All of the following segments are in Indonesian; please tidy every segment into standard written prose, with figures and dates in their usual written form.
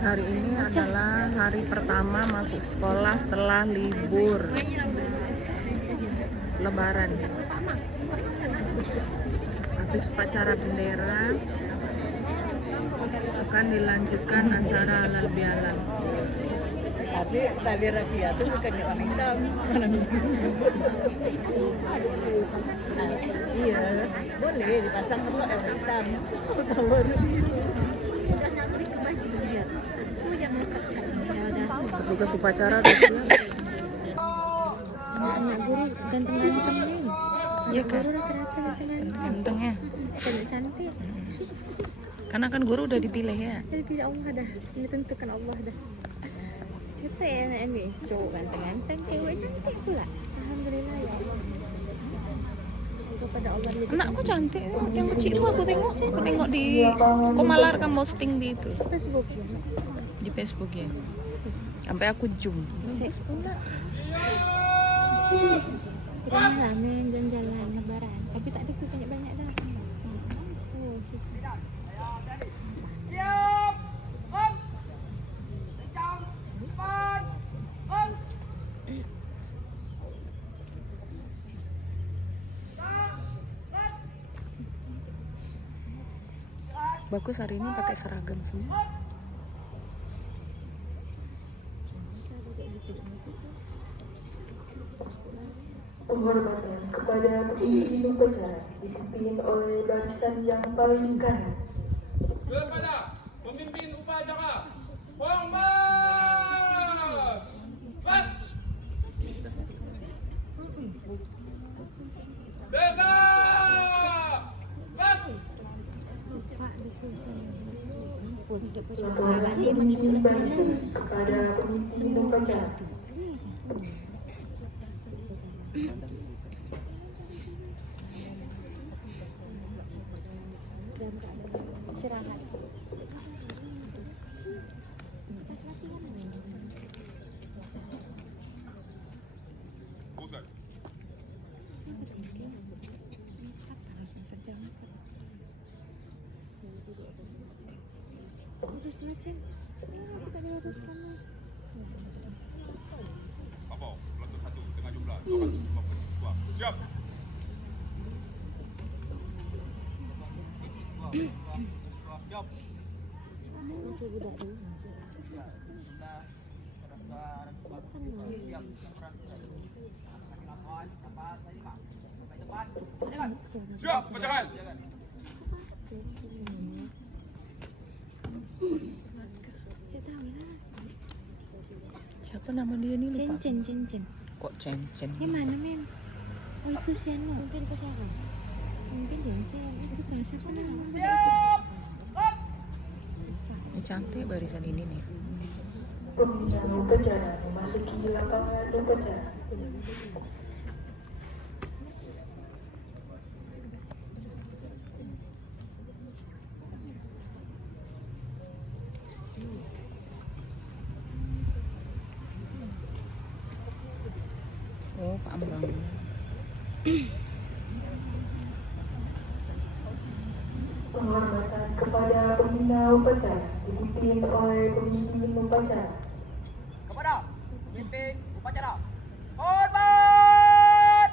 Hari ini adalah hari pertama masuk sekolah setelah libur Lebaran. Habis upacara bendera akan dilanjutkan acara halal bihalal. Tapi tali rakyat itu bukannya warna hitam. Iya, boleh dipasang dulu warna hitam. Petugas upacara udah siap. Anak guru ganteng-ganteng nih. Iya kan? Guru rata-rata ganteng-ganteng. Gantengnya. Cantik. Karena kan guru udah dipilih ya. Jadi pilih Allah dah. Ini tentukan Allah dah. Cantik ya anak ini. Cowok ganteng-ganteng, cewek cantik pula. Alhamdulillah ya Allah. Syukur pada Allah dia. Anakku cantik. Yang kecil tuh aku tengok di Komalar kan posting di itu. Facebook. Di Facebook ya. Sampai aku zoom. Seks pula. Kita malam main jalan-jalan lebaran. Tapi tak ada banyak-banyak dah. Oh, sip. Bagus hari ini pakai seragam semua. Penghormatan kepada pemimpin upacara dipimpin oleh barisan yang paling kanan. Kepada pemimpin upacara, hormat! Tegak! Laporan pemimpin barisan kepada pemimpin upacara. Istirahat. Urus macam kita diuruskan. Apa? Pelatur 1 dengan jumlah 250 siap. Siap. Masih budak dulu. Siap, pecahan. Saya tahu lah. Siapa nama dia nih lupa. Cincin. Kok Cencen? Yang mana men? Oh itu siapa? Mungkin ke siapa? Mungkin Cincin. Itu kan siapa namanya? Ini cantik barisan ini nih. Pembina upacara memasuki lapangan upacara. Oh, Pak Ambang. Penghormatan kepada pembina upacara dipimpin oleh pemimpin upacara. Kepada pemimpin upacara, hormat!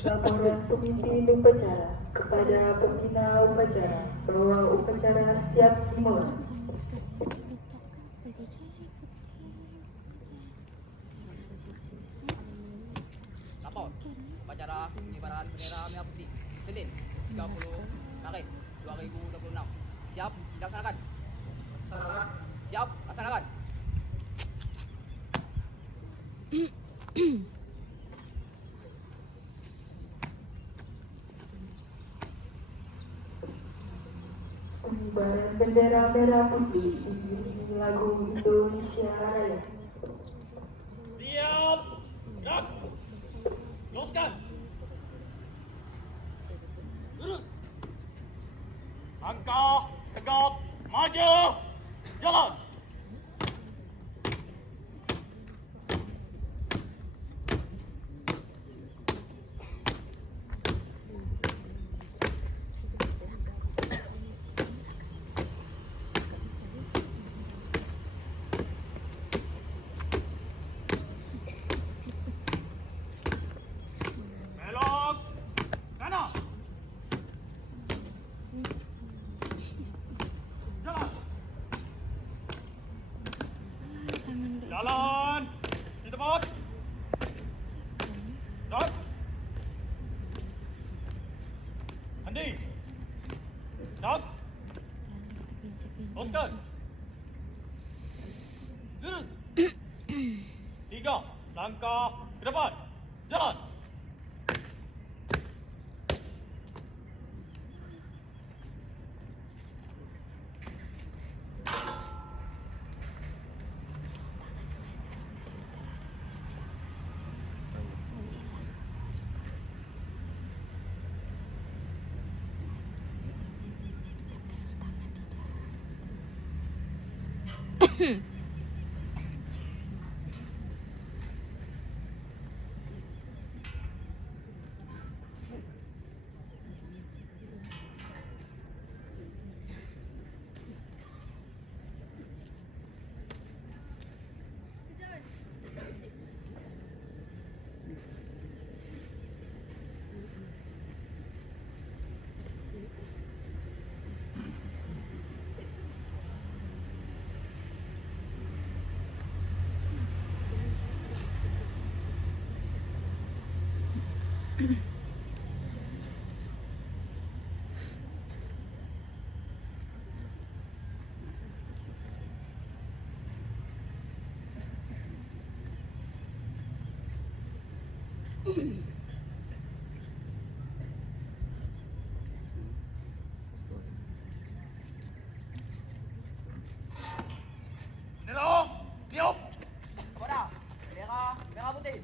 Laporan pemimpin upacara kepada pembina upacara bahwa upacara siap dimulai. Lapor upacara pengibaran bendera merah putih Senin 30 Maret 2026. Siap dilaksanakan. Siap laksanakan. Pengibaran bendera merah putih diiringi lagu Indonesia Raya. Siap. Gerak. Luruskan. Lurus. Langkah tegap maju. Jalan. Lurus. 3 langkah ke depan. Jalan. Bendera, siap. Kepada bendera merah putih.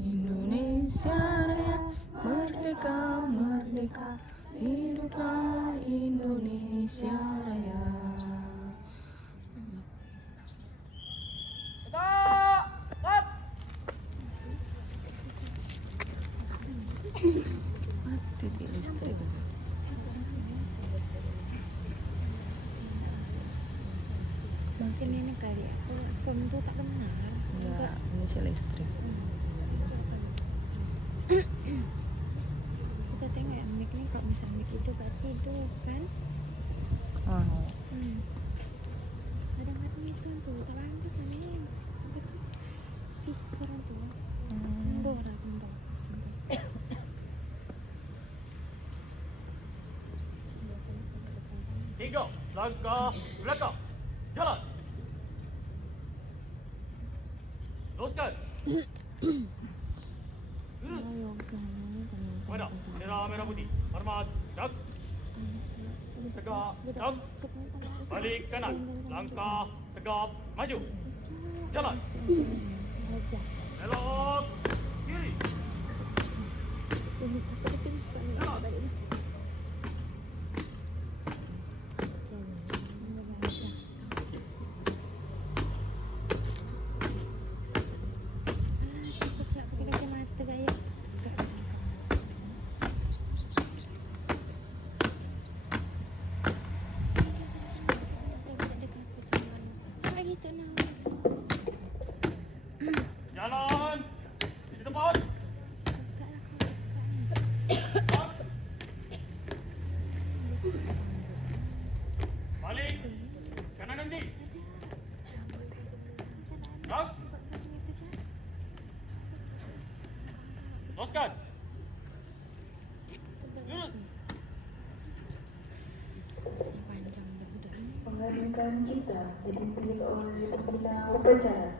Indonesia Raya, merdeka, merdeka, hiduplah Indonesia Raya. Mati di listrik. Mungkin ini kali aku sentuh tak kenal. Enggak, ini si listrik. Kita tengok ya mic ni, kalau misalnya mic itu berarti itu kan kadang-kadang itu tuh tak bagus lah ni speaker tu mundur lah mundur sentuh. 3 langkah ke belakang. Jalan. Teruskan. Lurus. Kepada bendera merah putih. Hormat. Dak. Tegak. Dak. Balik kanan. Langkah. Tegap. Maju. Jalan. Belok. Kiri. Jalan. Jalan. Di depan. Pendidikan Cipta dipimpin oleh pembina upacara.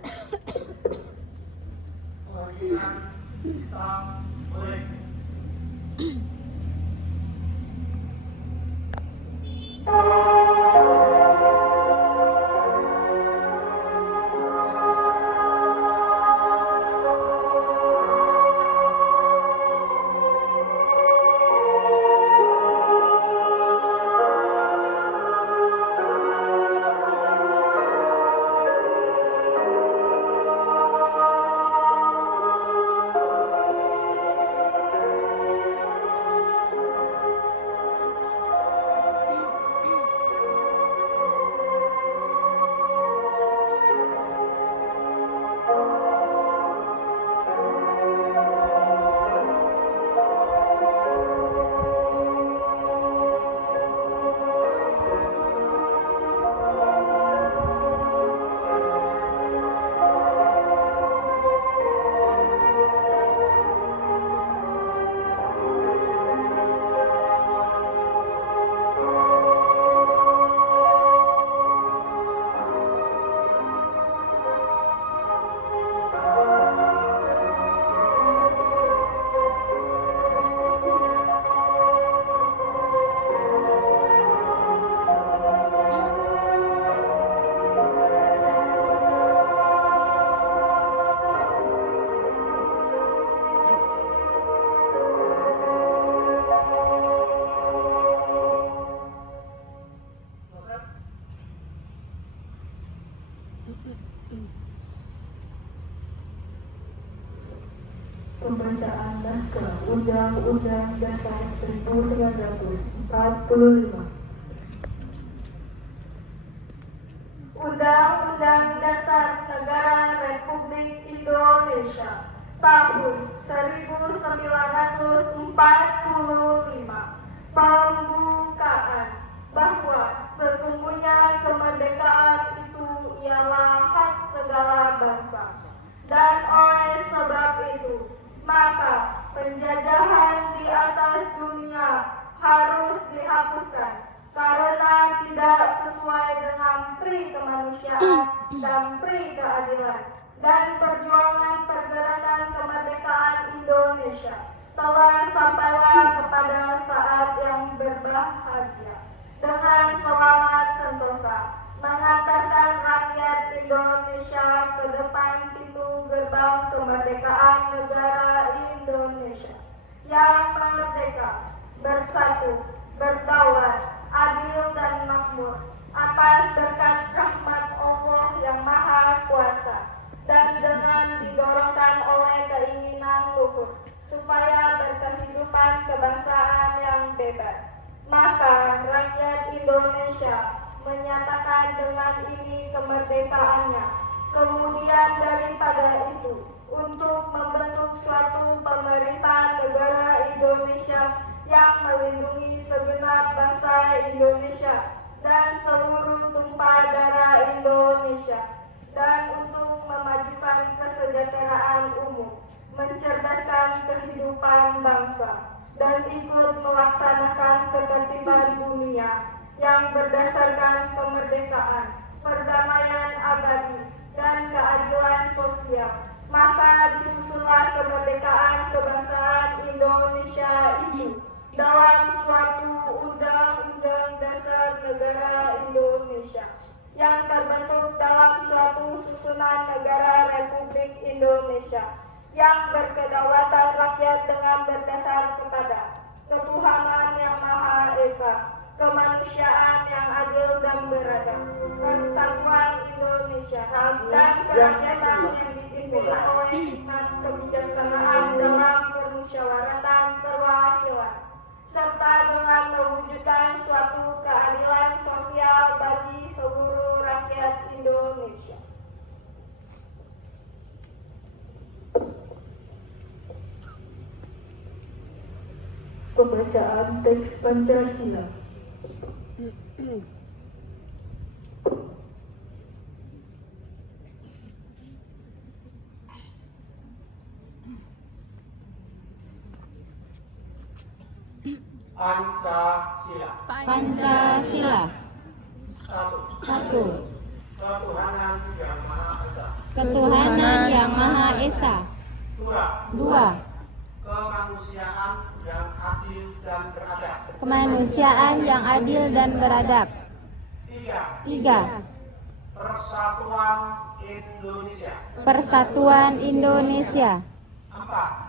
Pembacaan naskah Undang-Undang Dasar 1945. Undang-Undang Dasar Negara Republik Indonesia tahun 1945. Pembukaan bahwa sesungguhnya kemerdekaan itu ialah hak segala bangsa, dan oleh sebab itu maka penjajahan di atas dunia harus dihapuskan karena tidak sesuai dengan pri kemanusiaan dan pri keadilan, dan perjuangan pergerakan kemerdekaan Indonesia telah sampailah kepada saat yang berbahagia dengan selamat sentosa mengantarkan rakyat Indonesia ke depan pintu gerbang kemerdekaan negara Indonesia yang merdeka, bersatu, berdaulat, adil dan makmur atas berkat rahmat Allah yang Maha Kuasa, dan dengan didorongkan oleh keinginan luhur supaya berkehidupan kebangsaan yang bebas. Maka rakyat Indonesia menyatakan dengan ini kemerdekaannya. Kemudian daripada itu, untuk membentuk suatu pemerintah negara Indonesia yang melindungi segenap bangsa Indonesia dan seluruh tumpah darah Indonesia, dan untuk memajukan kesejahteraan umum, mencerdaskan kehidupan bangsa, dan ikut melaksanakan ketertiban dunia yang berdasarkan kemerdekaan, perdamaian abadi, dan keadilan sosial. Maka disusunlah kemerdekaan kebangsaan Indonesia itu dalam suatu Undang-Undang Dasar Negara Indonesia yang terbentuk dalam suatu susunan negara Republik Indonesia yang berkedaulatan rakyat dengan berdasar kepada ketuhanan yang Maha Esa, kemanusiaan yang adil dan beradab, persatuan Indonesia, dan kerakyatan yang dipimpin oleh hikmat kebijaksanaan dalam permusyawaratan perwakilan, serta dengan mewujudkan suatu keadilan sosial bagi seluruh rakyat Indonesia. Pembacaan teks Pancasila. Pancasila. Pancasila. Satu. Ketuhanan yang Maha Esa. Ketuhanan yang Maha Esa. Dua. Kemanusiaan yang adil dan beradab. Kemanusiaan yang adil dan beradab. Tiga. Persatuan Indonesia. Persatuan Indonesia.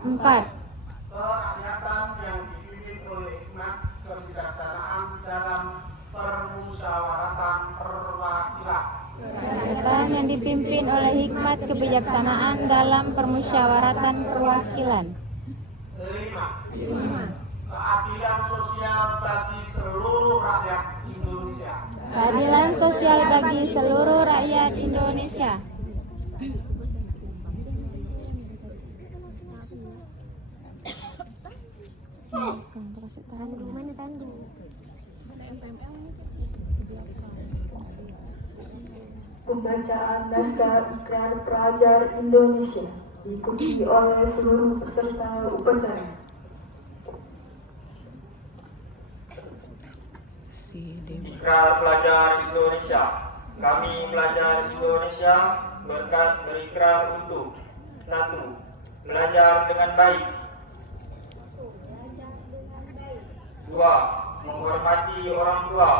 Empat. Kerakyatan yang dipimpin oleh hikmat kebijaksanaan dalam permusyawaratan perwakilan. Kerakyatan yang dipimpin oleh hikmat kebijaksanaan dalam permusyawaratan perwakilan. Kelima. Keadilan sosial bagi seluruh rakyat Indonesia. Keadilan sosial bagi seluruh rakyat Indonesia. Pembacaan naskah ikrar pelajar Indonesia diikuti oleh seluruh peserta upacara. Ikrar pelajar Indonesia. Kami pelajar Indonesia berikrar untuk 1. Belajar dengan baik. 2. Menghormati orang tua.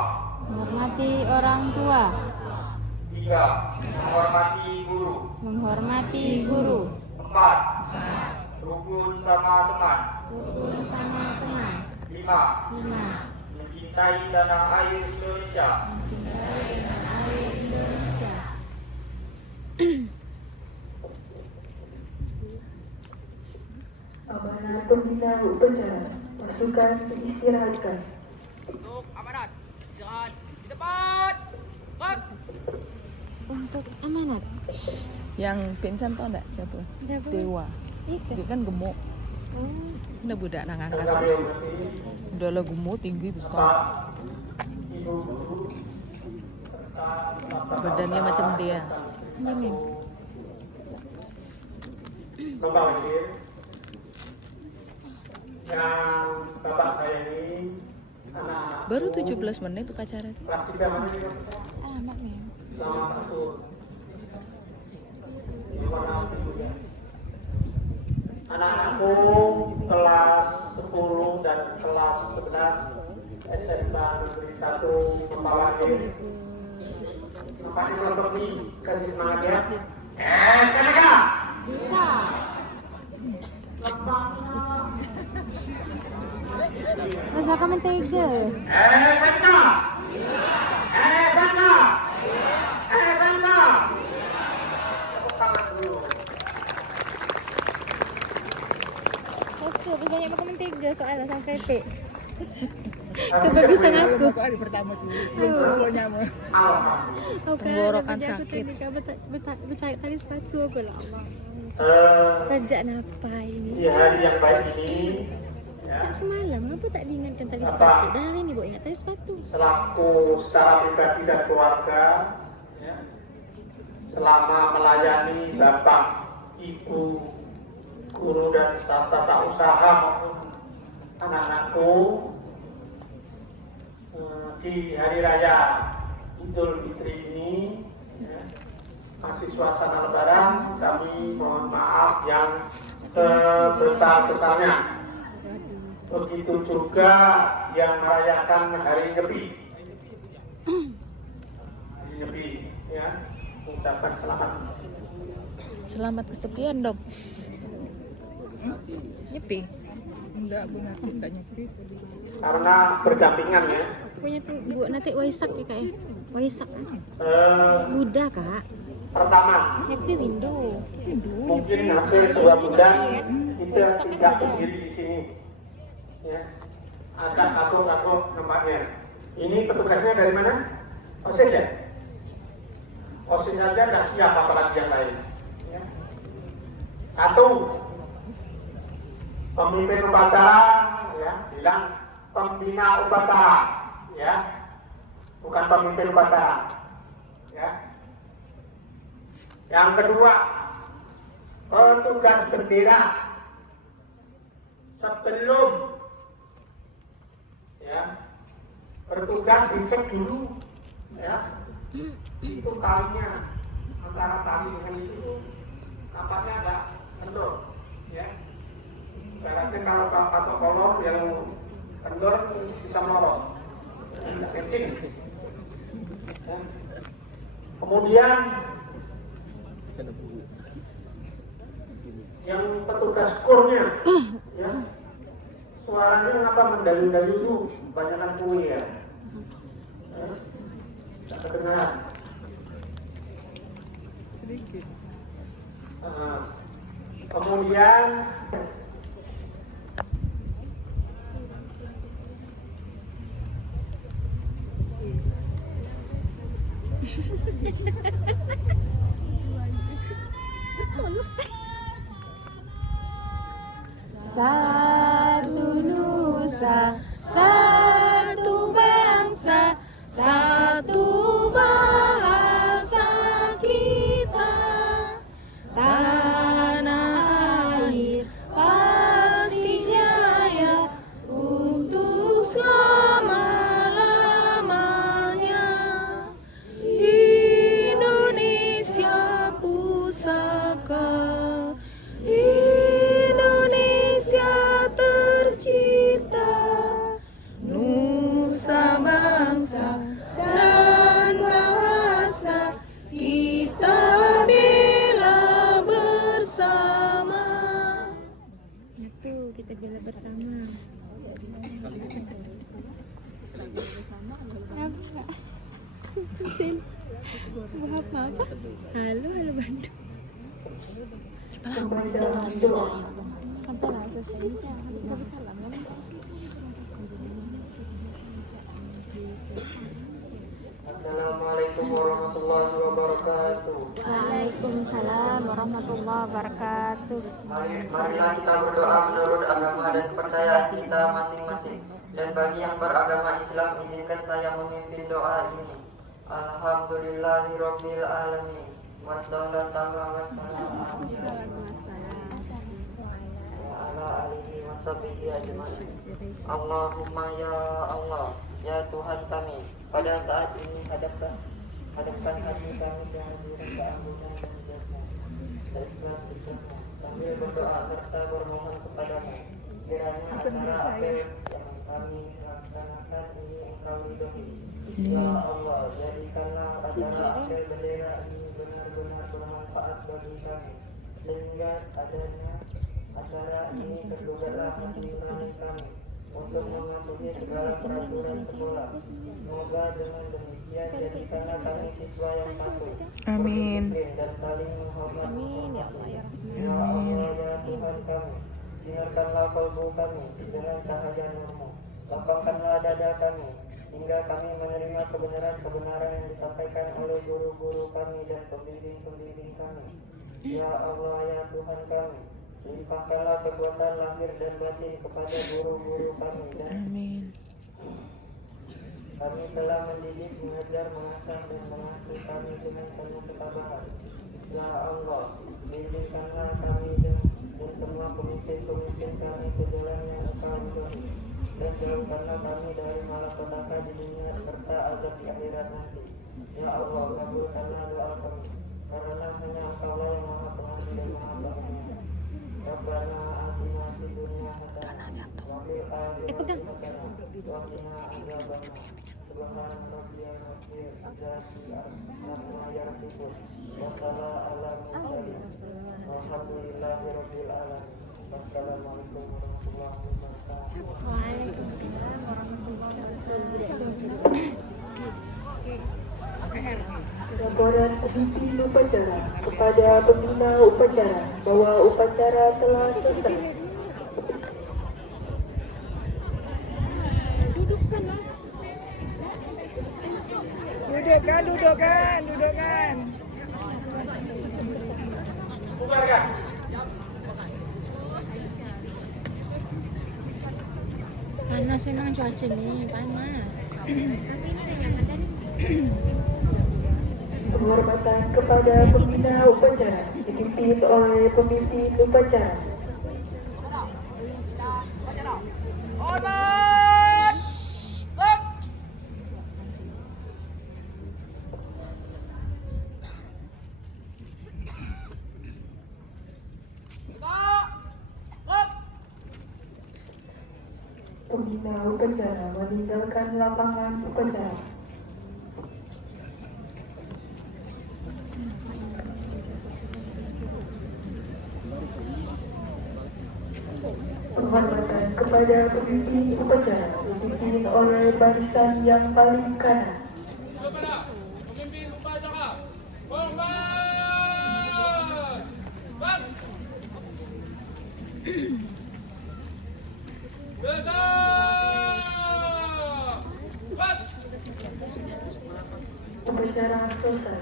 Menghormati orang tua. 3. Menghormati guru. Menghormati guru. 4. Rukun sama teman. Rukun sama teman. 5. 5. Mencintai tanah air Indonesia. Mencintai tanah air Indonesia. Amanah pembina upacara, pasukan diistirahatkan. Untuk amanat. Istirahat di tempat. Gerak. Untuk amanat. Yang pingsan tau enggak siapa? Siapa? Dewa. Itu. Dia kan gemuk. Udah budak nang angkatan. Udah lah gemuk, tinggi, besar. Badannya macam dia. Bapak Wazir, yang bapak saya ini anak Baru 17 menit upacara itu. kelas 3 mana ini? Alamat nih. Selamat satu. Di mana ibunya? Anak-anakku kelas 10 dan kelas 11 SMA Negeri 1 Mempawasir. Nampaknya seperti kasih semangat ya. Semangat! Bisa. Masakan mentega. Semangat! Semangat! Semangat! Tepuk tangan dulu. Kosong, banyak makan mentega soalnya sama keripik. Kebagusan aku. Hari pertama dulu. Nyamuk. Aku Tenggorokan sakit. Bercari tali sepatu aku lah Allah. Sejak napa ini? Di hari yang baik ini, ya, Tak semalam, kenapa tak diingatkan tali sepatu? Dan hari ini bawa ingat tali sepatu. selaku secara pribadi dan keluarga, ya, selama melayani bapak, ibu, guru dan tata usaha maupun anak-anakku di hari raya Idul Fitri ini, ya, masih suasana Lebaran, kami mohon maaf yang sebesar-besarnya. Begitu juga yang merayakan hari Nyepi. Hari Nyepi, ya, ucapkan selamat. Selamat kesepian, Dok. Nyepi. Enggak benar kita nyepi. Karena berdampingan ya. Punya buat nanti Waisak ya kak ya? Waisak kan? Buddha kak. Pertama, Happy window. mungkin hampir 2 bulan kita tidak berdiri di sini. Ya, agak kaku-kaku tempatnya. Ini petugasnya dari mana? OSIS ya? OSIS saja nggak siap apalagi yang lain. Ya. 1. Pemimpin upacara, ya, bilang pembina upacara, ya, bukan pemimpin upacara, ya. Yang kedua, petugas bendera sebelum, ya, bertugas dicek dulu ya, itu kalinya antara tali dengan itu nampaknya agak kendor, ya. Berarti kalau patok kolor yang kendor bisa melorot, kecil. Ya. Kemudian yang petugas kurnya, ya, suaranya kenapa mendayu-dayu itu banyakan kue ya, tak terdengar. Sedikit. Kemudian Satu nusa, satu bangsa, satu bahasa kita. Tanah air pasti jaya untuk selama-lamanya. Indonesia pusaka, Indonesia tercipta, nusa bangsa dan bahasa kita bela bersama. Itu kita bela bersama. Apa? Halo Bandung. Pembacaan doa. Sampai lah selesai. Habis salam kan? Assalamualaikum warahmatullahi wabarakatuh. Waalaikumsalam warahmatullahi wabarakatuh. Marilah kita berdoa menurut agama dan kepercayaan kita masing-masing. Dan bagi yang beragama Islam, izinkan saya memimpin doa ini. Alhamdulillahirabbil alamin. Wassalatu wassalamu ala alihi washabihi ajmain. Allahumma ya Allah, ya Tuhan kami, pada saat ini hadapkan hati kami dengan keampunan dan jasa. Seikhlas hikmah sambil berdoa serta bermohon kepadamu, kiranya acara apel yang kami laksanakan ini Engkau ridhoi. Ya Allah, jadikanlah acara apel bendera ini benar-benar bermanfaat bagi kami, sehingga adanya acara ini terdugalah hati nurani kami untuk mematuhi segala peraturan sekolah. Semoga dengan demikian jadikanlah kami siswa yang patuh, Amin. berdisiplin dan saling menghormati. Amin ya Allah ya Rahman. Ya Allah, ya Tuhan kami, sinarkanlah kalbu kami dengan cahaya nurmu, lapangkanlah dada kami hingga kami menerima kebenaran-kebenaran yang disampaikan oleh guru-guru kami dan pembimbing-pembimbing kami. Ya Allah, ya Tuhan kami, limpahkanlah kekuatan lahir dan batin kepada guru-guru kami dan Amin. kami telah mendidik, mengajar, mengasah dan mengasuh kami dengan penuh ketabahan. Ya Allah, bimbingkanlah kami dan semua pemimpin-pemimpin kami ke jalan yang Engkau ridhoi, dan jauhkanlah kami dari malapetaka di dunia serta azab di akhirat nanti. Ya Allah, kabulkanlah doa kami, karena hanya Engkaulah yang Maha Pengasih dan Maha Pengampun. Rabbana atina fid dunya hasanah wa fil akhirati hasanah wa qina adzabannar. Subhana rabbiyal rabbil izzati amma yasifun wa salamun ala mursalin walhamdulillahi rabbil alamin. Wassalamualaikum warahmatullahi wabarakatuh. Waalaikumsalam warahmatullahi wabarakatuh. Laporan pemimpin upacara kepada pembina upacara bahwa upacara telah selesai. Dudukkan. bubarkan. Panas emang cuaca nih, panas. Penghormatan kepada pembina upacara dipimpin oleh pemimpin upacara. Hormat! Stop! pembina upacara meninggalkan lapangan upacara. Penghormatan kepada pemimpin upacara dipimpin oleh barisan yang paling kanan. Pemimpin upacara, hormat! Upacara selesai.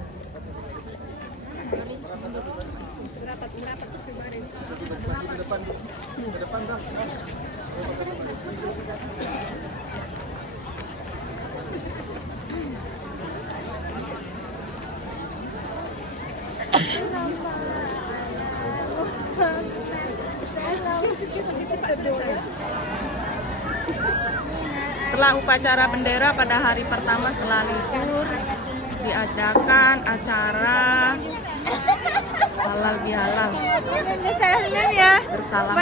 Setelah upacara bendera pada hari pertama setelah libur, diadakan acara halal bihalal bersalam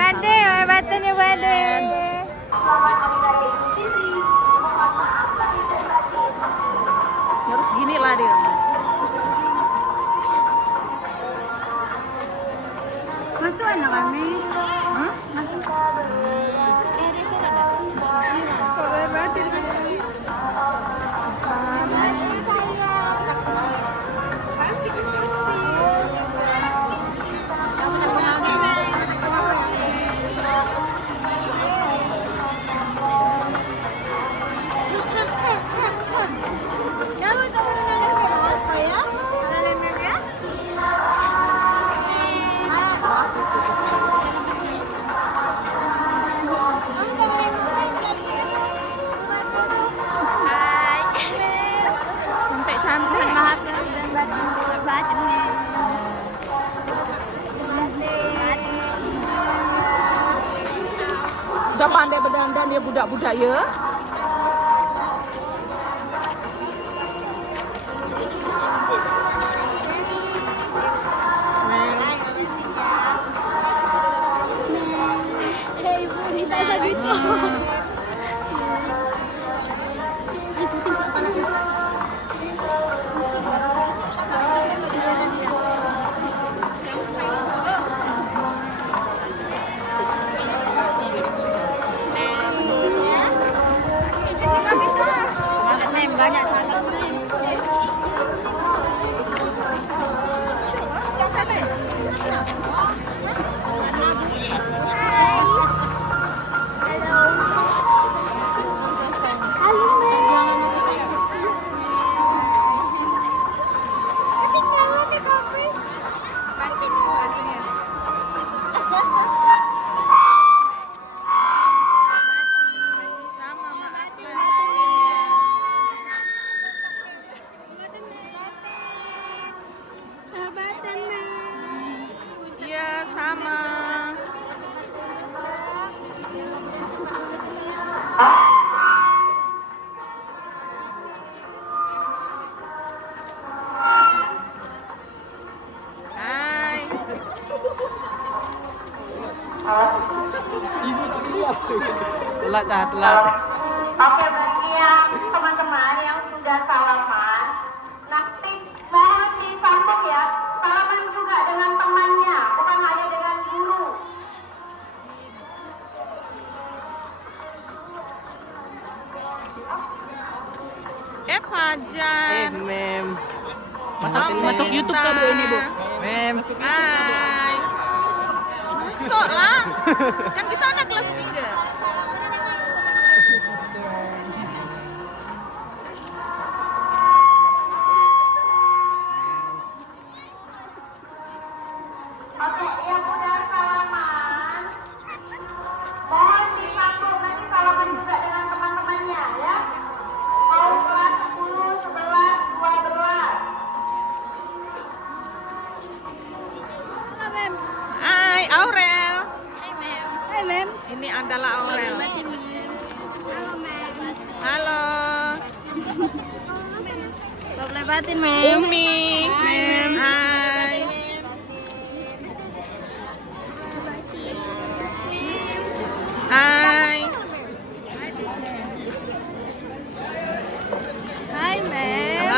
harus gini lah dia. Masuk anak kami. Hah? Masuk. Di sana ada. Kalau batin cantik. Udah pandai berdandan ya budak-budak ya. banyak sangat. Iya, sama. Hai. Telat dah, telat. Oke, bagi yang teman-teman yang sudah salaman, nanti mohon disambung ya. Salaman juga dengan temannya, bukan hanya dengan guru. Fajar. Mem. Masuk YouTube kan Bu ini, Bu? Mem. Hai. Masuk lah. Kan kita anak kelas 3. Oke, yang udah salaman, mohon disambung nanti salaman juga dengan teman-temannya ya. Mau kelas 10, 11, 12. Hai, Aurel. Hai, Mem. Ini adalah Aurel. Halo, Mem. Halo. Boleh batin, Mem. Umi. Mem. Hai. Hai.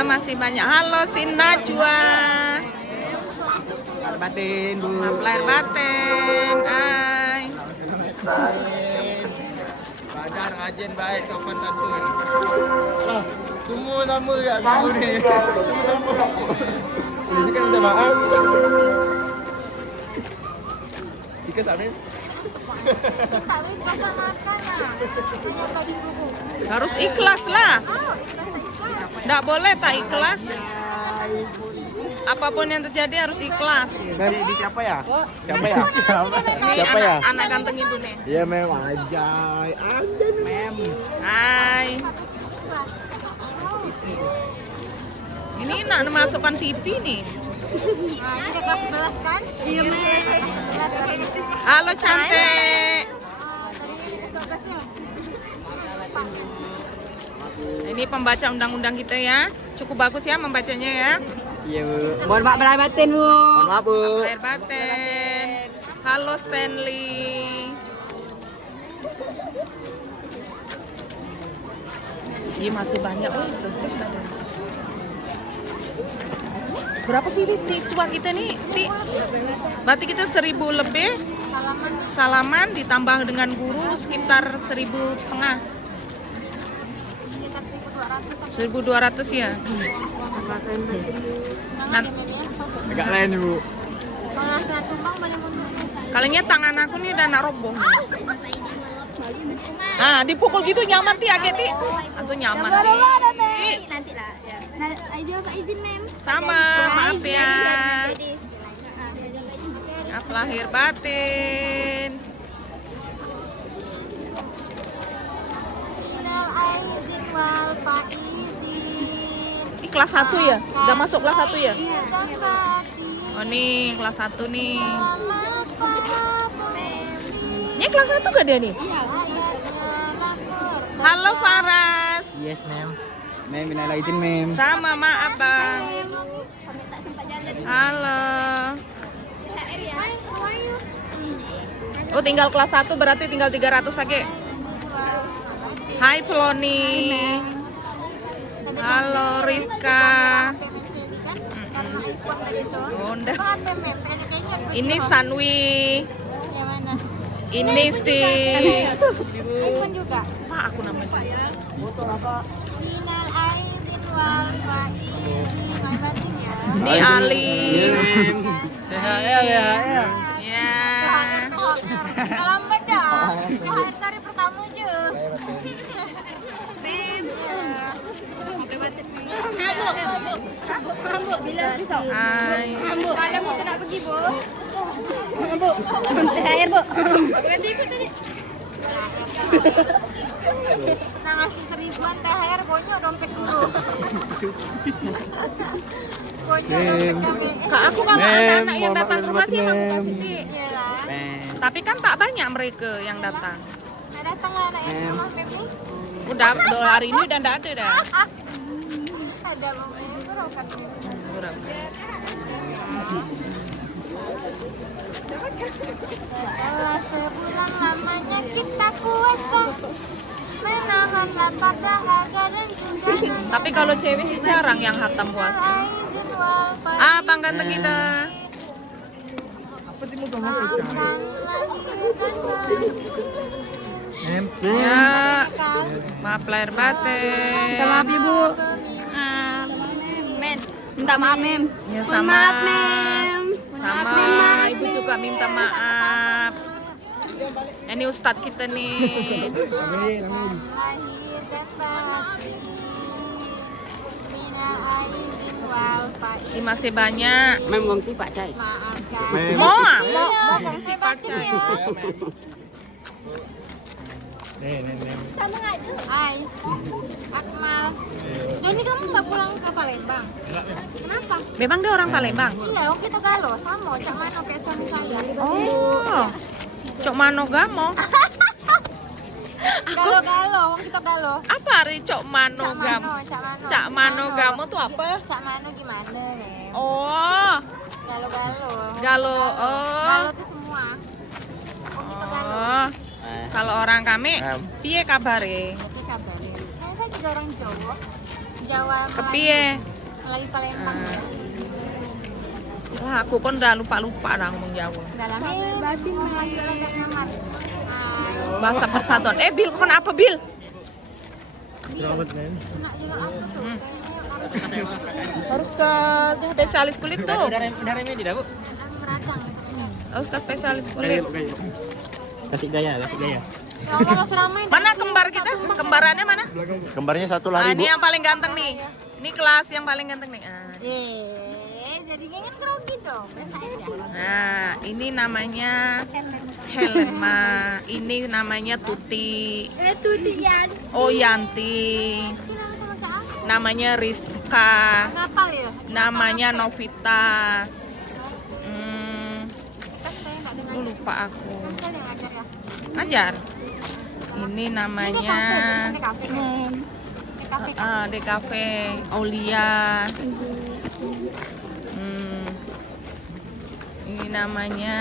masih banyak. Halo Sin Najwa. Batin, Bu. Lahir batin. Hai. Belajar rajin baik sopan santun. Semua sama juga semua ni. Semua sama. Ini sekarang minta maaf. Ika Samim. Harus ikhlas lah. Nggak boleh tak ikhlas. Apapun yang terjadi harus ikhlas. Dari siapa ya? Siapa ya? Ini Siapa ya? anak ganteng ibu nih. Iya mem ajay. Anjay mem. Hai. Ini nak masukkan TV nih. Ada kelas 11 kan? Iya, Halo cantik. Ini pembaca undang-undang kita ya. Cukup bagus ya membacanya ya. Iya Bu. Mohon maaf lahir batin Bu. Mohon maaf Bu. Lahir batin. Halo Stanley. Iya masih banyak. Oh, tetep ada. Berapa sih siswa kita nih? Berarti kita 1000 lebih. Salaman ditambah dengan guru sekitar 1.500. Sekitar 1.200 ya. Agak lain Bu. Kalau rasa tumpang boleh mundur. Kalinya tangan aku nih udah nak roboh. Ah, dipukul gitu nyaman ti Age ti. Atau nyaman ti. Nanti lah ya. Ayo Pak izin Mem. Sama, maaf ya. Maaf lahir batin. Minal aizin wal faizin. Ini kelas 1 ya? Udah masuk kelas 1 ya? Dan batin. Oh nih, kelas 1 nih. Selamat para pemimpin. Ini kelas 1 gak dia nih? Iya. Halo Faras. Yes mem. Mem minal izin mem. Sama, maaf Bang. Kami tak sempat jalan. Halo. THR ya. How are you? Oh tinggal kelas 1 berarti tinggal 300 lagi. Hai Ploni. Halo Rizka. Karena ikut tadi tuh. Oh, udah. Apa Mem? Kayaknya Ini Sanwi. yang mana? Ini si iPhone juga. apa aku namanya? Minal aizin wal faizin. Main batin ya. Ini Ali. THR ya. Ya. Lambat dah. THR hari pertama aja. Bu, bila pisau. Hai. Bu, ada mau nak pergi, Bu? Bu, THR, Bu. Ganti ibu tadi. Kita ngasih 1000-an THR, bonyok dompet dulu. Bonyok dompet kami. Kak aku kalau ada anak yang datang ke rumah sih emang aku kasih Ti. Iyalah. Tapi kan tak banyak mereka yang datang. Nah, datang lah anak yang ke rumah Mem nih. Udah hari ini udah enggak ada dah. Ada mau Mem, kan Mem. Berapa? Setelah sebulan lamanya kita puasa, menahan lapar dahaga dan juga Tapi kalau cewek sih jarang yang hatam puasa. aizin wal faizin. Ah, Bang ganteng kita. Apa sih mau ngomong Maafkan lahir dan batin. Mem. Ya. Maaf lahir batin. Maaf ya Bu. Men, minta maaf Mem. Ya sama. Maaf Mem. Sama, Ibu juga minta maaf. Ini Ustadz kita nih. Amin. Lahir dan batin. Minal aizin wal faizin. Ini masih banyak. Mem ngongsi Pak Cai. Maafkan. Mem. Mau kongsi Batin pacai. ya. Nih. Sama nggak itu? Hai, Akmal. Jadi kamu nggak pulang ke Palembang? Kenapa? Memang dia orang Palembang. Iya, orang kita galo sama cak mano kayak suami saya. Oh. Cok Mano Gamo. Galo, orang kita galo. Apa arti Cok Mano Gamo? Cak Mano. Cak Mano Gamo tuh apa? Cak Mano gimana nih? Oh. Galo-galo. Galo. Oh. Galo tuh semua. Orang kita galo. Oh. Kalau orang kami, piye kabare? Oke kabar. Saya juga orang Jawa. Jawa. Kepiye? Lagi Palembang. Wah, aku pun udah lupa dah ngomong Jawa. Dalamnya batin Melayu lah Kak Mamat. Bahasa persatuan. Bil, kau apa Bil? Selamat men. Nak jual apa tuh? Harus ke spesialis kulit tuh. Udah remedi dah, Bu. Meradang. Harus ke spesialis kulit. Kasih gaya. Ya Allah masih ramai. Mana kembar kita? Kembarannya mana? Kembarnya satu Ah, lari, Bu. ini yang paling ganteng nih. Ini kelas yang paling ganteng nih. Ah. Jadinya kan grogi dong. Nah, ini namanya Helma. Ini namanya Tuti. Tuti Yan. Oh, Yanti. Ini nama sama Kak Ang. Namanya Rizka. Ngapal ya? Namanya Novita. Kan saya nggak dengar. Lu lupa aku. Kan saya yang ngajar ya. Ngajar. Ini namanya Ini kafe, kan? Di kafe kan? di kafe Aulia. Ini namanya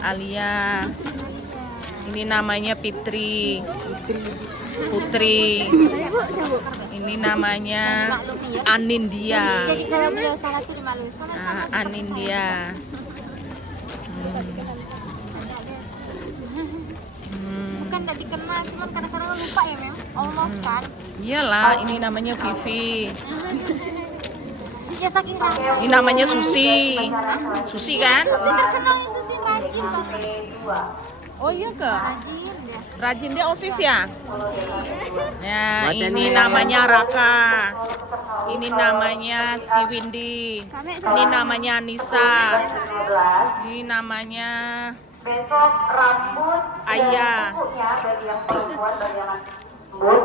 Alia. Ini namanya Putri. Ini namanya Anindya. Jadi kalau beliau salah tuh dimaluin sama-sama. Anindya. Bukan nggak dikenal, cuman kadang-kadang lupa ya Mem. Almost kan. Iyalah, ini namanya Vivi. Ya saking ramai. Ini namanya Susi. Susi kan? Susi terkenal yang Susi rajin banget. Oh iya ke? Rajin dia. Rajin dia OSIS ya? Ya, ini namanya Raka. Ini namanya si Windy. Ini namanya Nisa. Ini namanya Besok rambut Ayah. dan kukunya bagi yang perempuan, bagi yang lembut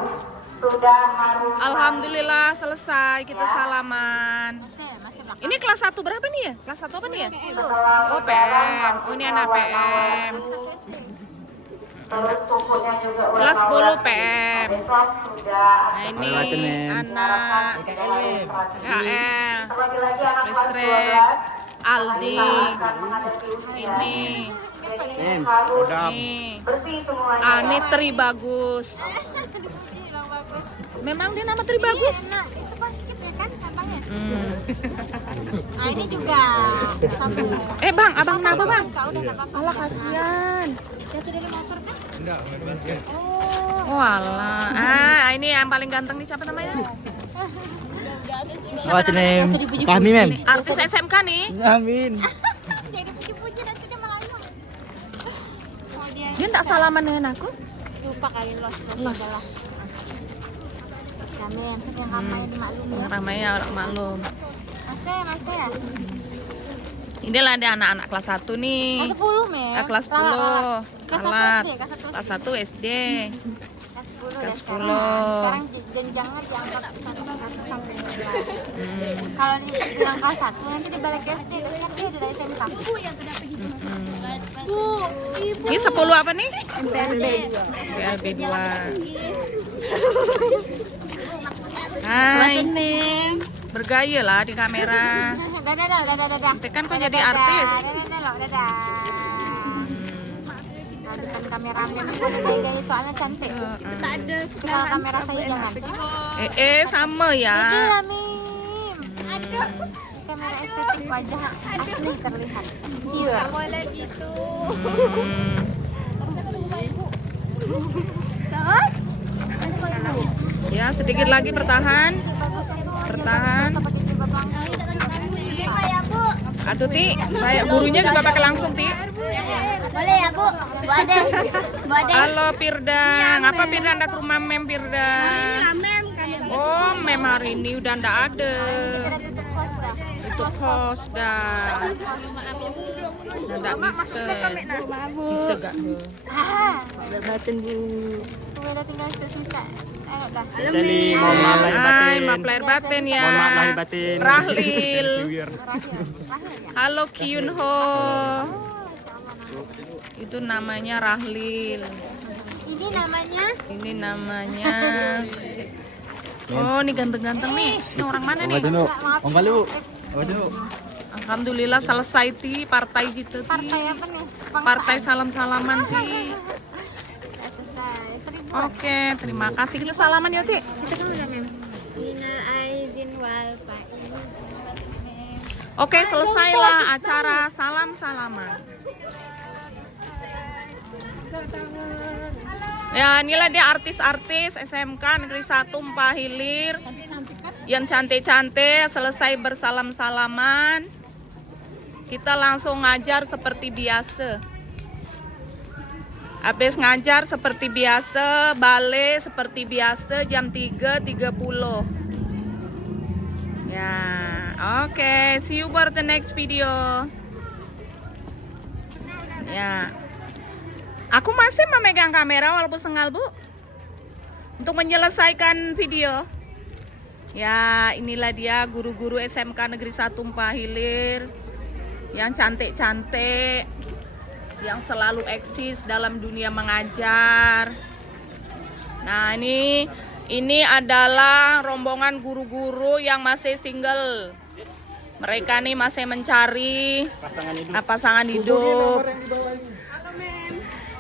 sudah harus. Alhamdulillah selesai kita salaman. Masih belakang. Ini kelas 1 berapa nih ya? Kelas 1 apa nih ya? Selalu Oh, dalam PM. Oh, ini anak warna PM. warni. Terus kukunya juga Kelas 10 warna-warni. PM. Besok sudah. Nah, ini Alhamdulillah, Men. anak KL, Sekali lagi anak kelas Listrik, 12 Aldi, akan menghadapi ujian. ini, Jadi harus ini. bersih semuanya. Ah, ini Tri Bagus. Memang dia nama Tri Bagus. Enak, itu basket ya kan katanya. Nah ini Hmm. juga satu. Bang, abang kenapa bang? Kak udah nggak apa-apa. Alah kasihan. Jatuh dari motor kan? Oh alah. Ini yang paling ganteng nih siapa namanya? What's your name? Fahmi, Mem. Artis SMK nih. Amin. Jadi puji-puji nanti dia malah hilang. Oh dia. Dia tak salaman dengan aku? Lupa kali los adalah. Kami yang sedang ramai dimaklum ya. Ramainya orang maklum. Masa ya? Inilah dia anak-anak kelas 1 nih. Kelas 10 Mem. Kelas 10. Kelas Alat. 1 SD, Kelas 1 SD. Kelas 10 Kelas ya 10. sekarang jenjangnya diangkat 1 sampai 12. Kalau dibilang kelas 1 nanti dibalik ke SD, terus kan dia dari SMK. Ini 10 apa nih? MPLB. PLB 2. Hai. Mem. Bergaya lah di kamera. Dadah. Nanti kan kok jadi artis. Dadah. Adukan kameramen boleh gaya-gaya soalnya cantik. Kalau kamera saya jangan. Sama ya. Ini lah Mim. Aduh. Kamera estetik wajah asli terlihat. Iya. Boleh gitu. Terus? Ya sedikit lagi bertahan. Bertahan. Aduh Ti, saya gurunya juga pakai langsung Ti. Boleh ya Bu? Bu Ade. Halo Firdan, apa Firdan ada ke rumah Mem Firdan? Oh Mem hari ini udah ndak ada. Itu host dah. Udah ndak bisa. Bisa gak? Batin Bu. Udah tinggal sisa. Ayo dah. Sally, mohon maaf lahir Hai, batin. maaf lahir batin ya. Mohon maaf lahir batin. Rahlil. Rahel ya. Halo Kyunho. Itu namanya Rahlil. Ini namanya Ini namanya. Oh, ini ganteng-ganteng nih. Ini orang mana nih? Om Balu. Waduh. Alhamdulillah selesai Ti partai kita Ti. partai apa nih? Partai salam-salaman Ti. Udah selesai. 1000. Oke, terima kasih. Kita salaman ya Ti. Kita kan udah Mem. Minal aizin jual Pak. Oke, selesailah acara salam-salaman. Ya, inilah dia artis-artis SMK Negeri 1 Umpah Hilir yang cantik-cantik. Selesai bersalam-salaman, kita langsung ngajar seperti biasa. Habis ngajar seperti biasa, balik seperti biasa jam 3.30. Ya, oke, see you for the next video. Ya. Aku masih memegang kamera walaupun sengal, Bu. Untuk menyelesaikan video. Ya, inilah dia guru-guru SMK Negeri 1 Umpah Hilir yang cantik-cantik, yang selalu eksis dalam dunia mengajar. Nah, ini adalah rombongan guru-guru yang masih single. Mereka nih masih mencari pasangan hidup.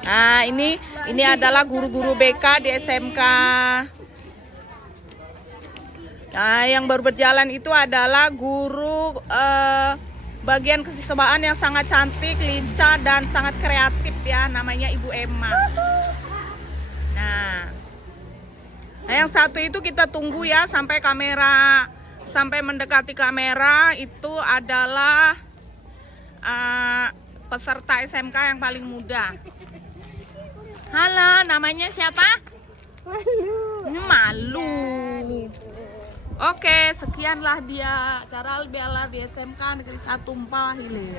Nah, ini adalah guru-guru BK di SMK. Nah, yang baru berjalan itu adalah guru bagian kesiswaan yang sangat cantik, lincah, dan sangat kreatif ya. Namanya Ibu Emma. Nah, yang satu itu kita tunggu ya sampai mendekati kamera. Itu adalah peserta SMK yang paling muda. Halo, namanya siapa? Malu. Oke, sekianlah dia acara Albiala di SMK Negeri 1 Umpah Hilir.